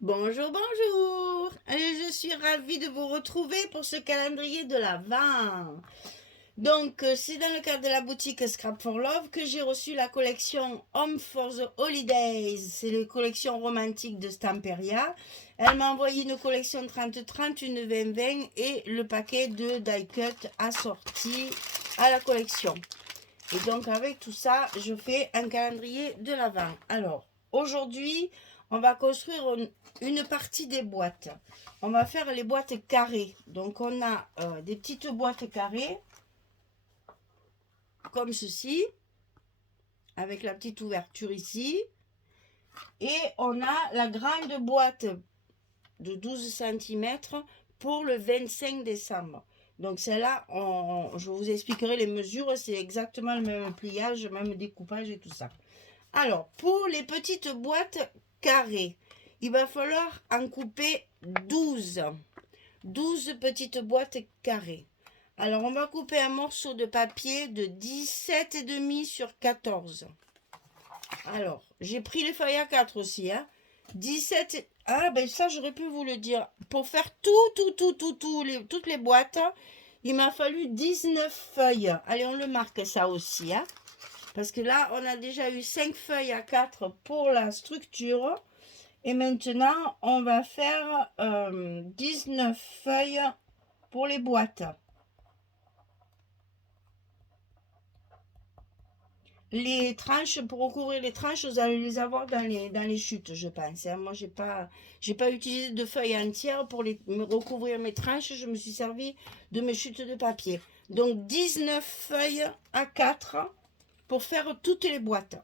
Bonjour, bonjour. Je suis ravie de vous retrouver pour ce calendrier de l'Avent. Donc, c'est dans le cadre de la boutique Scrap for Love que j'ai reçu la collection Home for the Holidays. C'est la collection romantique de Stamperia. Elle m'a envoyé une collection 30-30, une 20-20 et le paquet de die cut assorti à la collection. Et donc, avec tout ça, je fais un calendrier de l'Avent. Alors, aujourd'hui, on va construire une partie des boîtes. On va faire les boîtes carrées. Donc, on a des petites boîtes carrées, comme ceci, avec la petite ouverture ici. Et on a la grande boîte de 12 cm pour le 25 décembre. Donc celle-là, je vous expliquerai les mesures. C'est exactement le même pliage, le même découpage et tout ça. Alors, pour les petites boîtes carrées, il va falloir en couper 12. 12 petites boîtes carrées. Alors, on va couper un morceau de papier de 17,5 sur 14. Alors, j'ai pris les feuilles A4 aussi. 17. Ah, ben ça, j'aurais pu vous le dire. Pour faire toutes les boîtes, il m'a fallu 19 feuilles. Allez, on le marque ça aussi. Parce que là, on a déjà eu 5 feuilles à 4 pour la structure. Et maintenant, on va faire 19 feuilles pour les boîtes. Les tranches, pour recouvrir les tranches, vous allez les avoir dans les chutes, je pense. Moi, j'ai pas utilisé de feuilles entières pour recouvrir mes tranches. Je me suis servi de mes chutes de papier. Donc, 19 feuilles à 4 pour faire toutes les boîtes.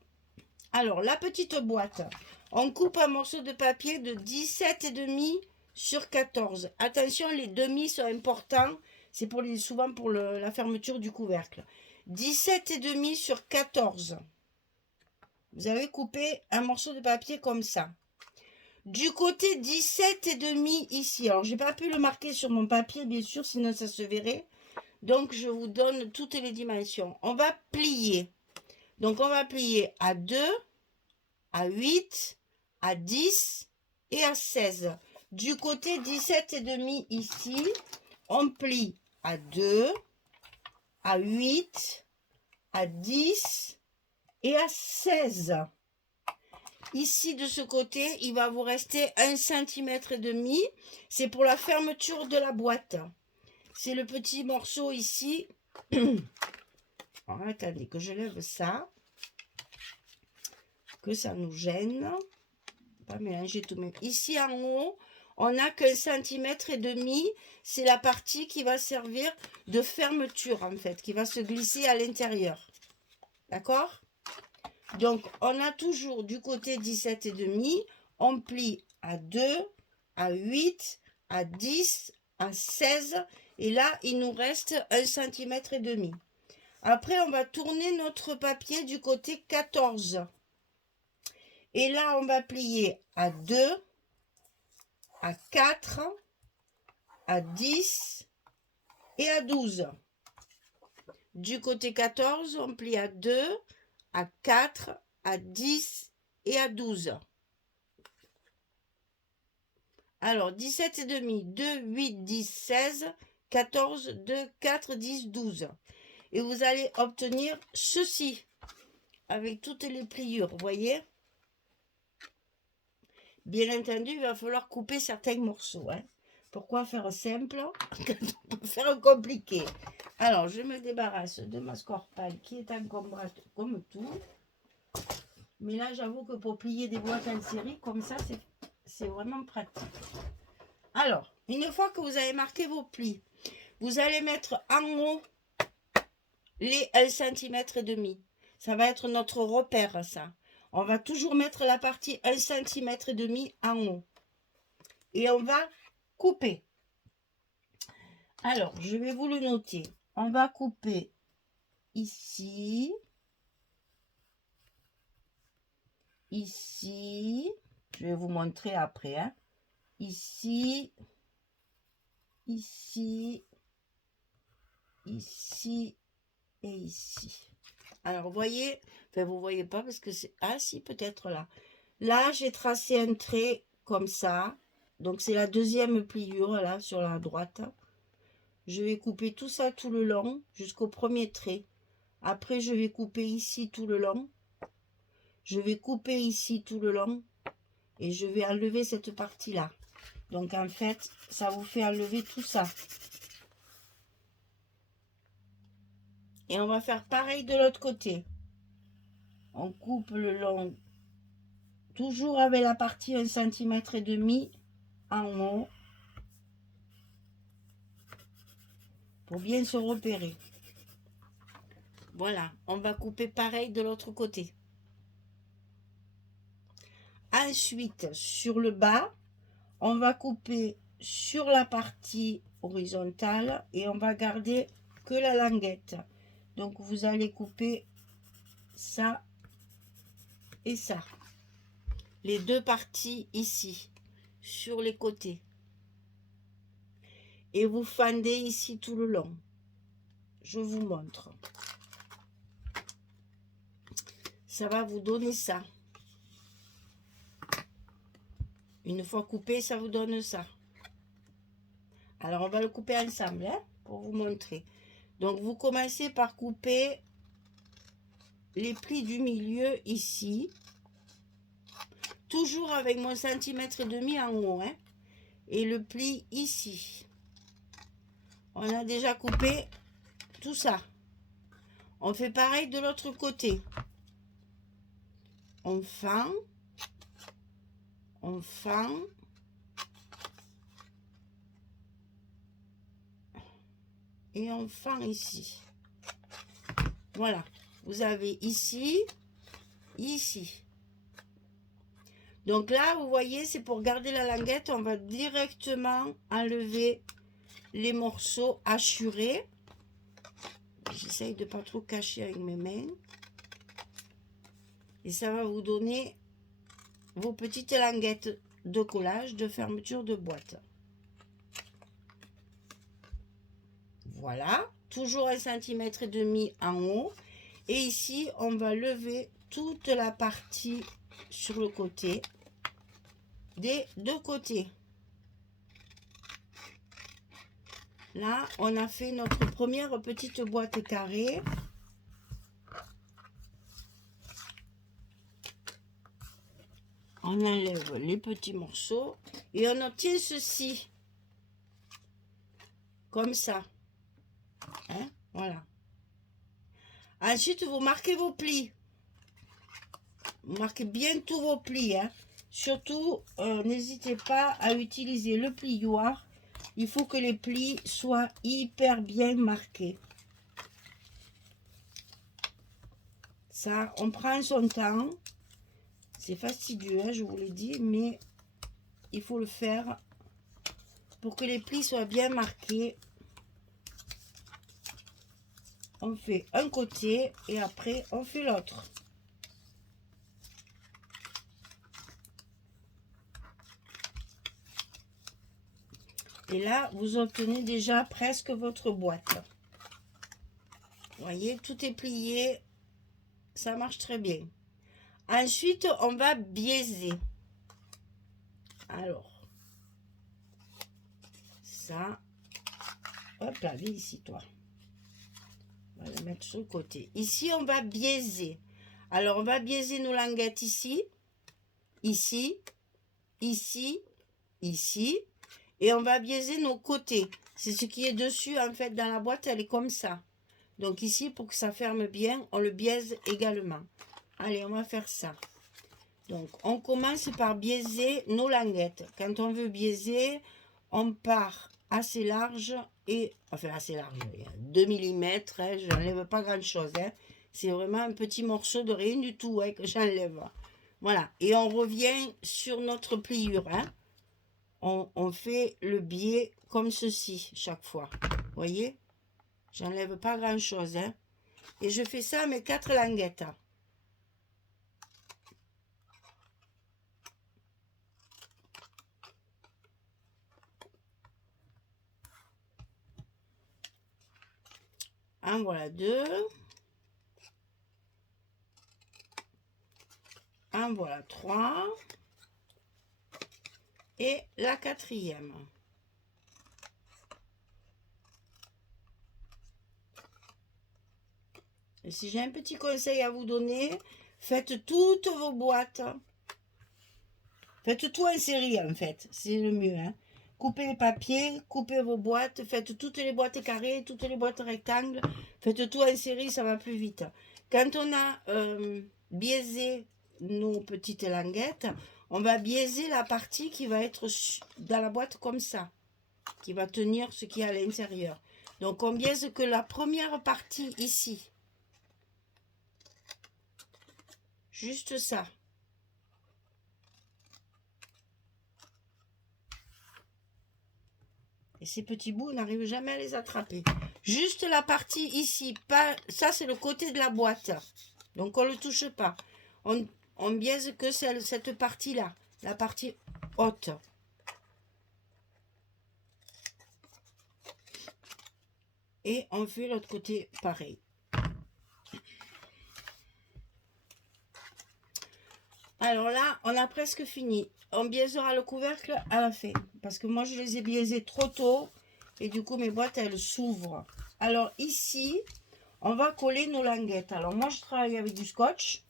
Alors, la petite boîte, on coupe un morceau de papier de 17,5 sur 14. Attention, les demi sont importants. C'est souvent pour la fermeture du couvercle. 17,5 sur 14. Vous avez coupé un morceau de papier comme ça. Du côté 17,5 ici. Alors, j'ai pas pu le marquer sur mon papier, bien sûr, sinon ça se verrait. Donc, je vous donne toutes les dimensions. On va plier. Donc, on va plier à 2, à 8, à 10 et à 16. Du côté 17,5 ici, on plie à 2, à 8, à 10 et à 16. Ici, de ce côté, il va vous rester 1,5 cm. C'est pour la fermeture de la boîte. C'est le petit morceau ici. Alors, attendez que je lève ça. Que ça nous gêne. Pas mélanger tout même. Ici en haut, on n'a qu'un centimètre et demi. C'est la partie qui va servir de fermeture en fait, qui va se glisser à l'intérieur. D'accord? Donc, on a toujours du côté 17,5, on plie à 2, à 8, à 10, à 16. Et là, il nous reste 1,5 cm. Après, on va tourner notre papier du côté 14. Et là, on va plier à 2, à 4, à 10 et à 12. Du côté 14, on plie à 2, à 4, à 10 et à 12. Alors, 17,5, 2, 8, 10, 16, 14, 2, 4, 10, 12. Et vous allez obtenir ceci, avec toutes les pliures, vous voyez? Bien entendu, il va falloir couper certains morceaux. Pourquoi faire simple quand on peut faire compliqué? Alors, je me débarrasse de ma scorpale qui est encombrante comme tout. Mais là, j'avoue que pour plier des boîtes en série, comme ça, c'est vraiment pratique. Alors, une fois que vous avez marqué vos plis, vous allez mettre en haut les 1,5 cm. Ça va être notre repère, ça. On va toujours mettre la partie 1,5 cm en haut. Et on va couper. Alors, je vais vous le noter. On va couper ici, ici. Je vais vous montrer après. Ici, ici, ici et ici. Alors, vous voyez, enfin, vous voyez pas parce que c'est... Ah si, peut-être là. Là, j'ai tracé un trait comme ça. Donc c'est la deuxième pliure là sur la droite. Je vais couper tout ça tout le long jusqu'au premier trait. Après je vais couper ici tout le long. Je vais couper ici tout le long. Et je vais enlever cette partie là. Donc en fait ça vous fait enlever tout ça. Et on va faire pareil de l'autre côté. On coupe le long. Toujours avec la partie 1,5 cm en haut. Pour bien se repérer. Voilà, on va couper pareil de l'autre côté. Ensuite, sur le bas, on va couper sur la partie horizontale et on va garder que la languette. Donc vous allez couper ça et ça. Les deux parties ici, sur les côtés. Et vous fendez ici tout le long. Je vous montre. Ça va vous donner ça. Une fois coupé, ça vous donne ça. Alors, on va le couper ensemble, hein, pour vous montrer. Donc, vous commencez par couper les plis du milieu ici. Toujours avec mon 1,5 cm en haut, hein. Et le pli ici. On a déjà coupé tout ça. On fait pareil de l'autre côté. On fend. On fend. Et on fend ici. Voilà. Vous avez ici, ici. Donc là, vous voyez, c'est pour garder la languette. On va directement enlever les morceaux hachurés. J'essaye de ne pas trop cacher avec mes mains. Et ça va vous donner vos petites languettes de collage, de fermeture de boîte. Voilà. Toujours 1,5 cm en haut. Et ici, on va lever toute la partie sur le côté. Des deux côtés. Là, on a fait notre première petite boîte carrée. On enlève les petits morceaux et on obtient ceci. Comme ça. Hein? Voilà. Ensuite, vous marquez vos plis. Vous marquez bien tous vos plis. Hein? Surtout, n'hésitez pas à utiliser le plioir. Il faut que les plis soient hyper bien marqués. Ça, on prend son temps. C'est fastidieux, hein, je vous l'ai dit, mais il faut le faire pour que les plis soient bien marqués. On fait un côté et après on fait l'autre. Et là, vous obtenez déjà presque votre boîte. Vous voyez, tout est plié. Ça marche très bien. Ensuite, on va biaiser. Alors, ça. Hop là, viens ici, toi. On va le mettre sur le côté. Ici, on va biaiser. Alors, on va biaiser nos languettes ici. Ici. Ici. Ici. Et on va biaiser nos côtés. C'est ce qui est dessus, en fait, dans la boîte, elle est comme ça. Donc ici, pour que ça ferme bien, on le biaise également. Allez, on va faire ça. Donc, on commence par biaiser nos languettes. Quand on veut biaiser, on part assez large et... Enfin, assez large, 2 mm, hein, je n'enlève pas grand-chose. Hein. C'est vraiment un petit morceau de rien du tout hein, que j'enlève. Voilà, et on revient sur notre pliure. Hein. On fait le biais comme ceci, chaque fois. Vous voyez? J'enlève pas grand-chose. Hein. Et je fais ça à mes 4 languettes. En voilà 2. En voilà 3. et la quatrième. Et si j'ai un petit conseil à vous donner, faites toutes vos boîtes. Faites tout en série en fait, c'est le mieux. Hein. Coupez les papiers, coupez vos boîtes, faites toutes les boîtes carrées, toutes les boîtes rectangles. Faites tout en série, ça va plus vite. Quand on a biaisé nos petites languettes, on va biaiser la partie qui va être dans la boîte comme ça, qui va tenir ce qu'il y a à l'intérieur. Donc on biaise que la première partie ici. Juste ça. Et ces petits bouts, on n'arrive jamais à les attraper. Juste la partie ici, pas ça c'est le côté de la boîte. Donc on ne le touche pas. On biaise que cette partie-là, la partie haute. Et on fait l'autre côté pareil. Alors là, on a presque fini. On biaisera le couvercle à la fin. Parce que moi, je les ai biaisés trop tôt. Et du coup, mes boîtes, elles s'ouvrent. Alors ici, on va coller nos languettes. Alors moi, je travaille avec du scotch.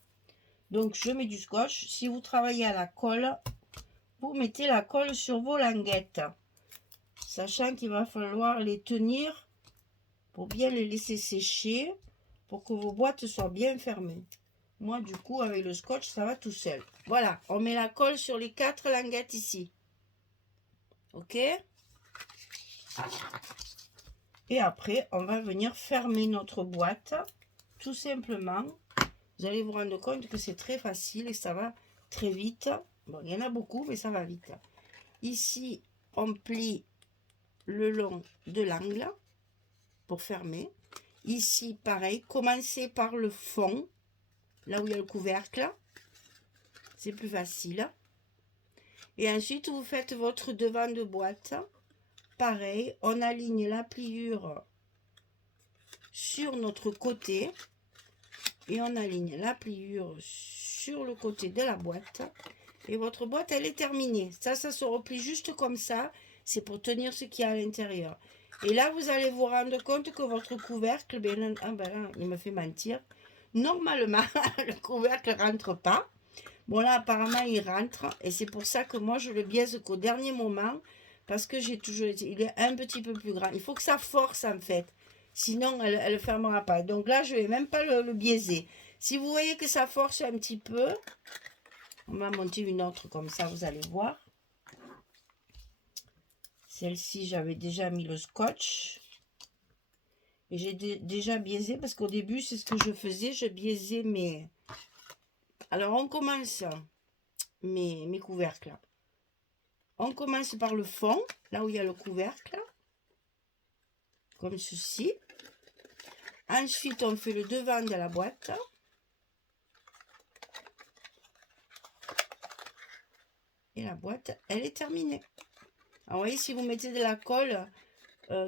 Donc, je mets du scotch. Si vous travaillez à la colle, vous mettez la colle sur vos languettes. Sachant qu'il va falloir les tenir pour bien les laisser sécher. Pour que vos boîtes soient bien fermées. Moi, du coup, avec le scotch, ça va tout seul. Voilà, on met la colle sur les 4 languettes ici. Ok? Et après, on va venir fermer notre boîte. Tout simplement. Vous allez vous rendre compte que c'est très facile et ça va très vite. Bon, il y en a beaucoup, mais ça va vite. Ici, on plie le long de l'angle pour fermer. Ici, pareil, commencez par le fond, là où il y a le couvercle. C'est plus facile. Et ensuite, vous faites votre devant de boîte. Pareil, on aligne la pliure sur notre côté. Et on aligne la pliure sur le côté de la boîte. Et votre boîte, elle est terminée. Ça se replie juste comme ça. C'est pour tenir ce qu'il y a à l'intérieur. Et là, vous allez vous rendre compte que votre couvercle, ah ben là, il me fait mentir. Normalement, le couvercle ne rentre pas. Bon là, apparemment, il rentre. Et c'est pour ça que moi, je le biaise qu'au dernier moment. Parce que j'ai toujours... Il est un petit peu plus grand. Il faut que ça force, en fait. Sinon, elle ne fermera pas. Donc là, je ne vais même pas le biaiser. Si vous voyez que ça force un petit peu, on va monter une autre comme ça, vous allez voir. Celle-ci, j'avais déjà mis le scotch. Et j'ai déjà biaisé parce qu'au début, c'est ce que je faisais. Je biaisais mes... Alors, on commence mes couvercles. On commence par le fond, là où il y a le couvercle. Comme ceci. Ensuite, on fait le devant de la boîte. Et la boîte, elle est terminée. Alors, vous voyez, si vous mettez de la colle,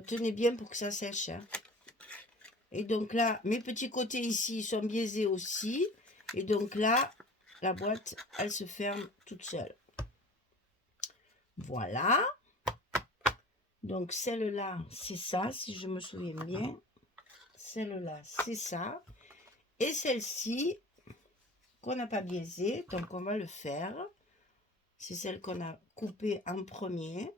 tenez bien pour que ça sèche. Hein. Et donc là, mes petits côtés ici sont biaisés aussi. Et donc là, la boîte, elle se ferme toute seule. Voilà. Donc celle-là, c'est ça, si je me souviens bien. Celle-là, c'est ça. Et celle-ci, qu'on n'a pas biaisée, donc on va le faire. C'est celle qu'on a coupée en premier.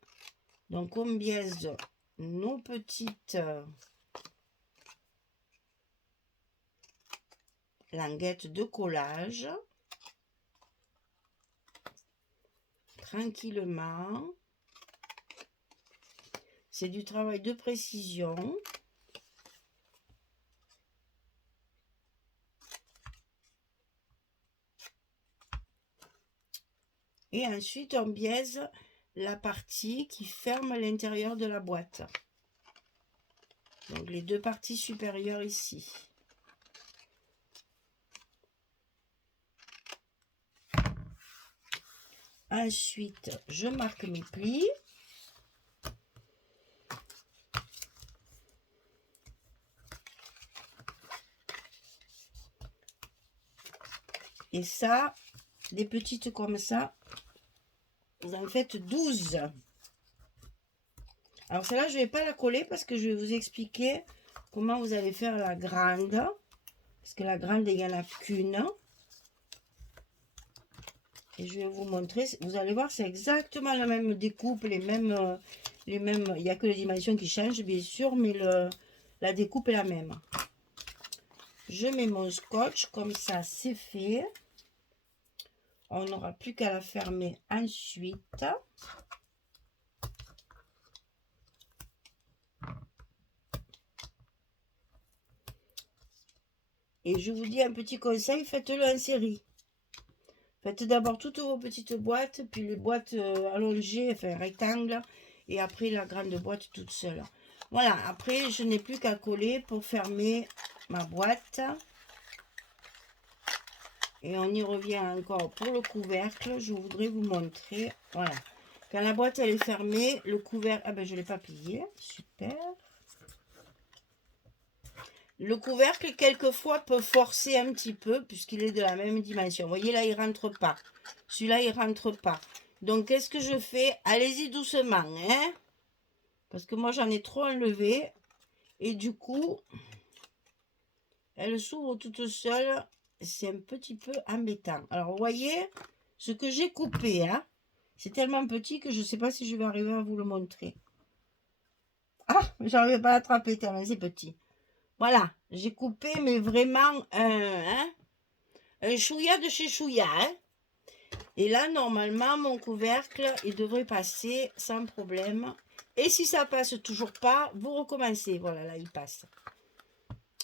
Donc on biaise nos petites languettes de collage. Tranquillement. C'est du travail de précision. Et ensuite, on biaise la partie qui ferme l'intérieur de la boîte. Donc, les deux parties supérieures ici. Ensuite, je marque mes plis. Et ça, des petites comme ça, vous en faites 12. Alors celle-là, je ne vais pas la coller parce que je vais vous expliquer comment vous allez faire la grande. Parce que la grande, il n'y en a qu'une. Et je vais vous montrer. Vous allez voir, c'est exactement la même découpe, les mêmes. Il n'y a que les dimensions qui changent, bien sûr, mais la découpe est la même. Je mets mon scotch, comme ça, c'est fait. On n'aura plus qu'à la fermer ensuite. Et je vous dis un petit conseil, faites-le en série. Faites d'abord toutes vos petites boîtes, puis les boîtes allongées, enfin rectangles, et après la grande boîte toute seule. Voilà, après je n'ai plus qu'à coller pour fermer ma boîte. Et on y revient encore pour le couvercle. Je voudrais vous montrer. Voilà. Quand la boîte elle est fermée, le couvercle... Ah ben je ne l'ai pas plié. Super. Le couvercle, quelquefois, peut forcer un petit peu puisqu'il est de la même dimension. Vous voyez, là, il ne rentre pas. Celui-là, il ne rentre pas. Donc, qu'est-ce que je fais? Allez-y doucement, hein? Parce que moi, j'en ai trop enlevé. Et du coup, elle s'ouvre toute seule. C'est un petit peu embêtant. Alors, vous voyez, ce que j'ai coupé, hein? C'est tellement petit que je ne sais pas si je vais arriver à vous le montrer. Ah, j'arrive pas à attraper tellement c'est petit. Voilà, j'ai coupé, mais vraiment un chouïa de chez chouïa. Hein. Et là, normalement, mon couvercle, il devrait passer sans problème. Et si ça passe toujours pas, vous recommencez. Voilà, là, il passe.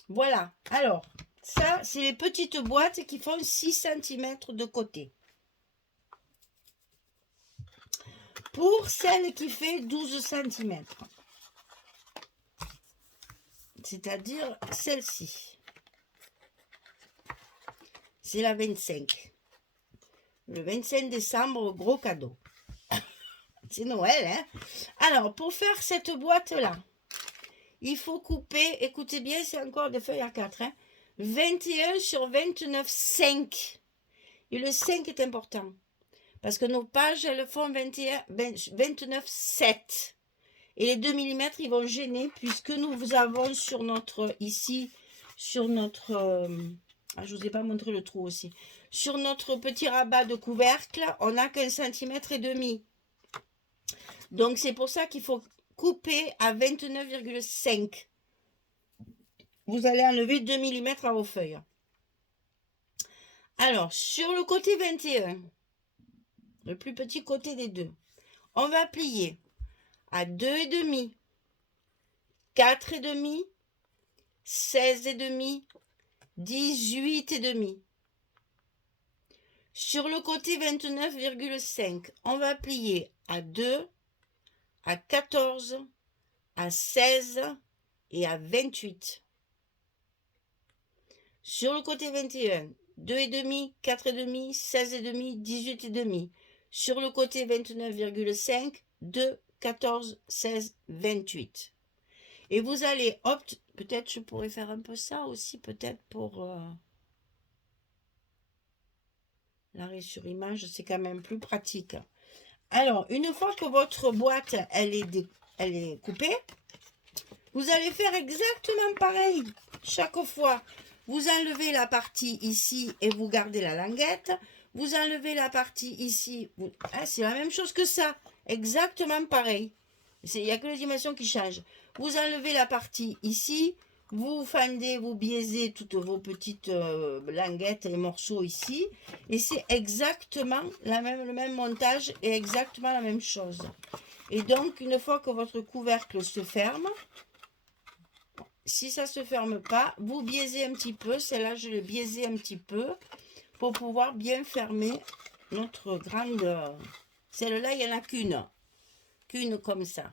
Voilà. Alors, ça, c'est les petites boîtes qui font 6 cm de côté. Pour celle qui fait 12 cm. C'est-à-dire celle-ci. C'est la 25. Le 25 décembre, gros cadeau. C'est Noël, hein? Alors, pour faire cette boîte-là, il faut couper, écoutez bien, c'est encore des feuilles à 4, hein? 21 sur 29, 5. Et le 5 est important. Parce que nos pages, elles font 29, 7. Et les 2 mm, ils vont gêner puisque nous avons sur notre, ici, sur notre... je ne vous ai pas montré le trou aussi. Sur notre petit rabat de couvercle, on n'a qu'1,5 cm. Donc, c'est pour ça qu'il faut couper à 29,5. Vous allez enlever 2 mm à vos feuilles. Alors, sur le côté 21, le plus petit côté des deux, on va plier à 2,5, 4,5, 16,5, 18,5. Sur le côté 29,5, on va plier à 2, à 14, à 16 et à 28. Sur le côté 21, 2,5, 4,5, 16,5, 18,5. Sur le côté 29,5, 2, 14, 16, 28. Et vous allez opter, peut-être je pourrais faire un peu ça aussi, peut-être pour l'arrêt sur image, c'est quand même plus pratique. Alors, une fois que votre boîte, elle est coupée, vous allez faire exactement pareil chaque fois. Vous enlevez la partie ici et vous gardez la languette. Vous enlevez la partie ici. C'est la même chose que ça. Exactement pareil. Il n'y a que les dimensions qui changent. Vous enlevez la partie ici. Vous fendez, vous biaisez toutes vos petites languettes et morceaux ici. Et c'est exactement le même montage et exactement la même chose. Et donc, une fois que votre couvercle se ferme, si ça ne se ferme pas, vous biaisez un petit peu. Celle-là, je l'ai biaisé un petit peu pour pouvoir bien fermer notre grande... Celle-là, il n'y en a qu'une comme ça.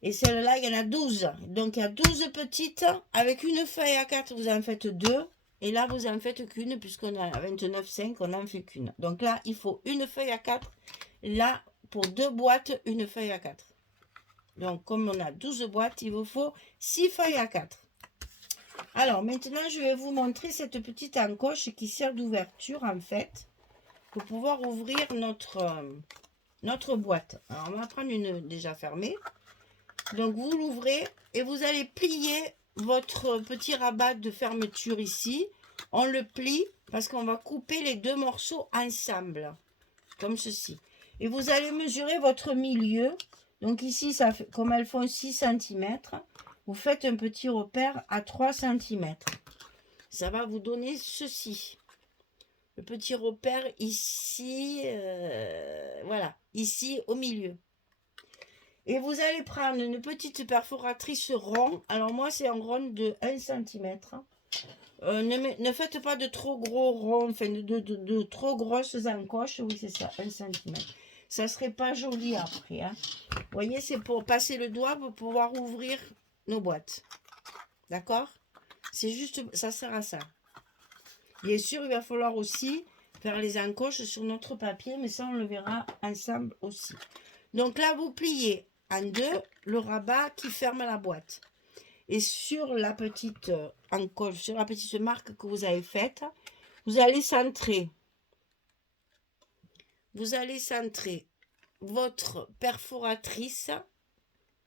Et celle-là, il y en a 12. Donc, il y a 12 petites. Avec une feuille à 4, vous en faites 2. Et là, vous en faites qu'une, puisqu'on a 29,5, on n'en fait qu'une. Donc là, il faut une feuille à 4. Là, pour 2 boîtes, une feuille à 4. Donc, comme on a 12 boîtes, il vous faut 6 feuilles à 4. Alors, maintenant, je vais vous montrer cette petite encoche qui sert d'ouverture, en fait. pour pouvoir ouvrir notre boîte. Alors, on va prendre une déjà fermée. Donc, vous l'ouvrez et vous allez plier votre petit rabat de fermeture ici. On le plie parce qu'on va couper les deux morceaux ensemble, comme ceci. Et vous allez mesurer votre milieu. Donc ici, ça fait, comme elles font 6 cm, vous faites un petit repère à 3 cm. Ça va vous donner ceci. Le petit repère ici, voilà, ici au milieu. Et vous allez prendre une petite perforatrice rond. Alors moi, c'est en rond de 1 cm. Ne faites pas de trop gros ronds, enfin de trop grosses encoches. Oui, c'est ça, 1 cm. Ça serait pas joli après. Hein. Vous voyez, c'est pour passer le doigt pour pouvoir ouvrir nos boîtes. D'accord? C'est juste, ça sert à ça. Bien sûr, il va falloir aussi faire les encoches sur notre papier, mais ça, on le verra ensemble aussi. Donc là, vous pliez en deux le rabat qui ferme la boîte. Et sur la petite encoche, sur la petite marque que vous avez faite, vous allez centrer. Vous allez centrer votre perforatrice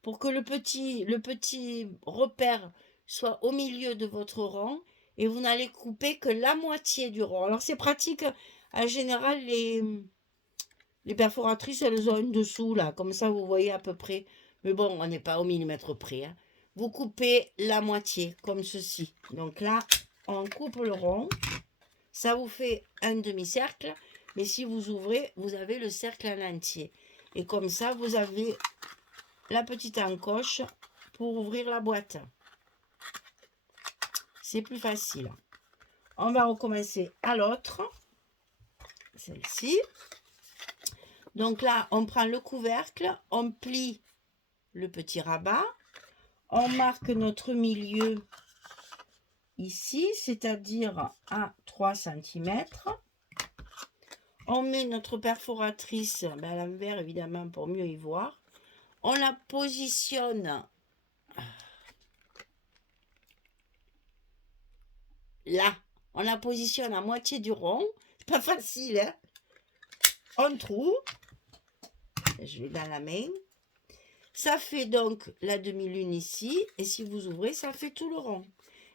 pour que le petit repère soit au milieu de votre rond et vous n'allez couper que la moitié du rond. Alors c'est pratique, en général les perforatrices elles ont une dessous là, comme ça vous voyez à peu près, mais bon on n'est pas au millimètre près. Hein. Vous coupez la moitié comme ceci. Donc là on coupe le rond, ça vous fait un demi-cercle, mais si vous ouvrez vous avez le cercle en entier. Et comme ça vous avez la petite encoche pour ouvrir la boîte. C'est plus facile. On va recommencer à l'autre. Celle-ci. Donc là, on prend le couvercle, on plie le petit rabat. On marque notre milieu ici, c'est-à-dire à 3 cm. On met notre perforatrice à l'envers, évidemment, pour mieux y voir. On la positionne là. On la positionne à moitié du rond. C'est pas facile, hein? On trouve. Je vais dans la main. Ça fait donc la demi-lune ici. Et si vous ouvrez, ça fait tout le rond.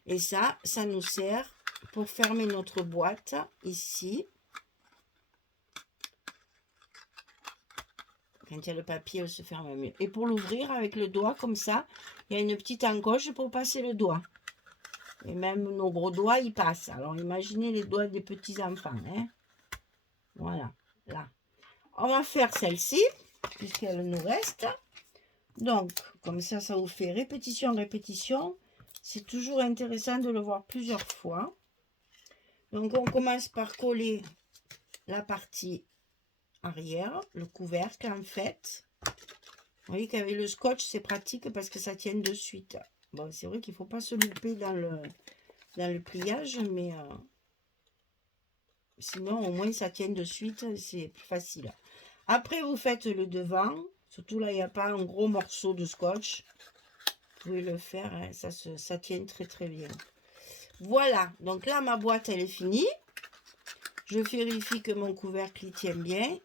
Et ça nous sert pour fermer notre boîte ici. Quand il y a le papier, elle se ferme mieux. Et pour l'ouvrir avec le doigt, comme ça, il y a une petite encoche pour passer le doigt. Et même nos gros doigts, ils passent. Alors, imaginez les doigts des petits-enfants. Hein? Voilà, là. On va faire celle-ci, puisqu'elle nous reste. Donc, comme ça, ça vous fait répétition, répétition. C'est toujours intéressant de le voir plusieurs fois. Donc, on commence par coller la partie arrière, le couvercle en fait. Vous voyez qu'avec le scotch, c'est pratique parce que ça tient de suite. Bon, c'est vrai qu'il ne faut pas se louper dans le pliage, mais sinon, au moins, ça tient de suite, c'est plus facile. Après, vous faites le devant. Surtout là, il n'y a pas un gros morceau de scotch. Vous pouvez le faire, hein, ça tient très très bien. Voilà, donc là, ma boîte, elle est finie. Je vérifie que mon couvercle, il tient bien.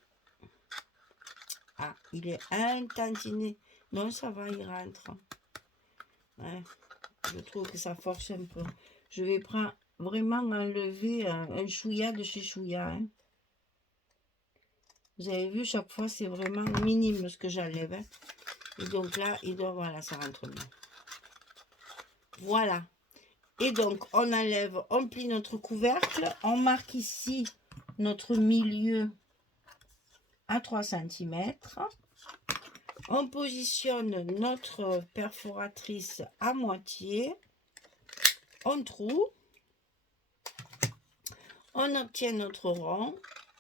Ah, il est un tantinet. Non, ça va, il rentre. Ouais, je trouve que ça force un peu. Je vais prendre vraiment enlever un chouïa de chez Chouïa. Hein. Vous avez vu, chaque fois, c'est vraiment minime ce que j'enlève. Hein. Et donc là, il doit, voilà, ça rentre bien. Voilà. Et donc, on enlève, on plie notre couvercle. On marque ici notre milieu à 3 cm. On positionne notre perforatrice à moitié. On troue. On obtient notre rond.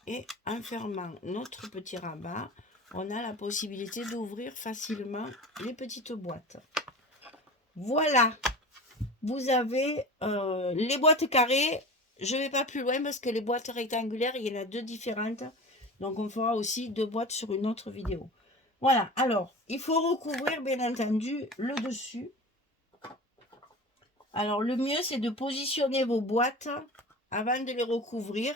Et en fermant notre petit rabat, on a la possibilité d'ouvrir facilement les petites boîtes. Voilà. Vous avez les boîtes carrées. Je ne vais pas plus loin parce que les boîtes rectangulaires, il y en a deux différentes. Donc, on fera aussi deux boîtes sur une autre vidéo. Voilà. Alors, il faut recouvrir, bien entendu, le dessus. Alors, le mieux, c'est de positionner vos boîtes avant de les recouvrir.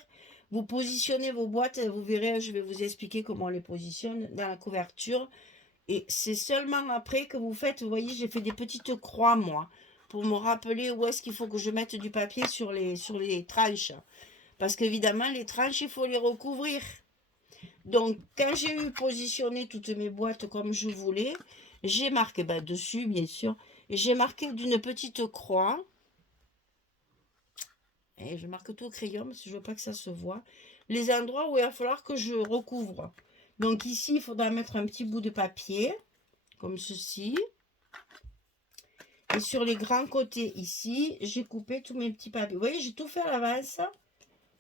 Vous positionnez vos boîtes, vous verrez, je vais vous expliquer comment on les positionne dans la couverture. Et c'est seulement après que vous faites, vous voyez, j'ai fait des petites croix, moi, pour me rappeler où est-ce qu'il faut que je mette du papier sur les tranches. Parce qu'évidemment, les tranches, il faut les recouvrir. Donc, quand j'ai eu positionné toutes mes boîtes comme je voulais, j'ai marqué, dessus, bien sûr, j'ai marqué d'une petite croix. Et je marque tout au crayon parce que je ne veux pas que ça se voit. Les endroits où il va falloir que je recouvre. Donc ici, il faudra mettre un petit bout de papier, comme ceci. Et sur les grands côtés ici, j'ai coupé tous mes petits papiers. Vous voyez, j'ai tout fait à l'avance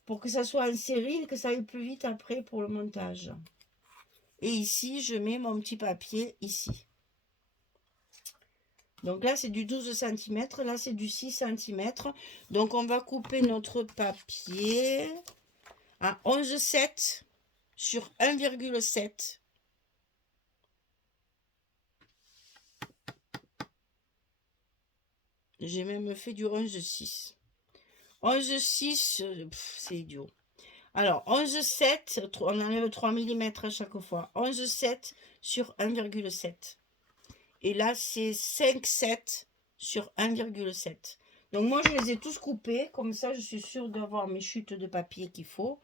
pour que ça soit en série et que ça aille plus vite après pour le montage. Et ici, je mets mon petit papier ici. Donc là, c'est du 12 cm. Là, c'est du 6 cm. Donc, on va couper notre papier à 11,7 sur 1,7. J'ai même fait du 11,6. 11,6, c'est idiot. Alors, 11,7, on enlève 3 mm à chaque fois. 11,7 sur 1,7. Et là, c'est 5,7 sur 1,7. Donc, moi, je les ai tous coupés. Comme ça, je suis sûre d'avoir mes chutes de papier qu'il faut.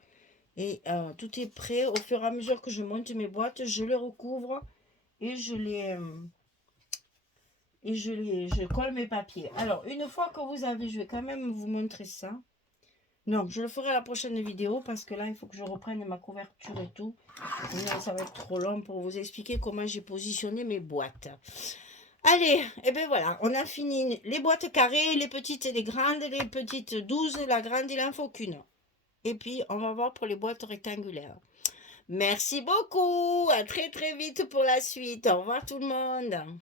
Et tout est prêt. Au fur et à mesure que je monte mes boîtes, je les recouvre et je colle mes papiers. Alors, une fois que vous avez, je vais quand même vous montrer ça. Non, je le ferai à la prochaine vidéo parce que là, il faut que je reprenne ma couverture et tout. Sinon, ça va être trop long pour vous expliquer comment j'ai positionné mes boîtes. Allez, et bien voilà, on a fini les boîtes carrées, les petites et les grandes, les petites 12, la grande, il n'en faut qu'une. Et puis, on va voir pour les boîtes rectangulaires. Merci beaucoup, à très très vite pour la suite. Au revoir tout le monde.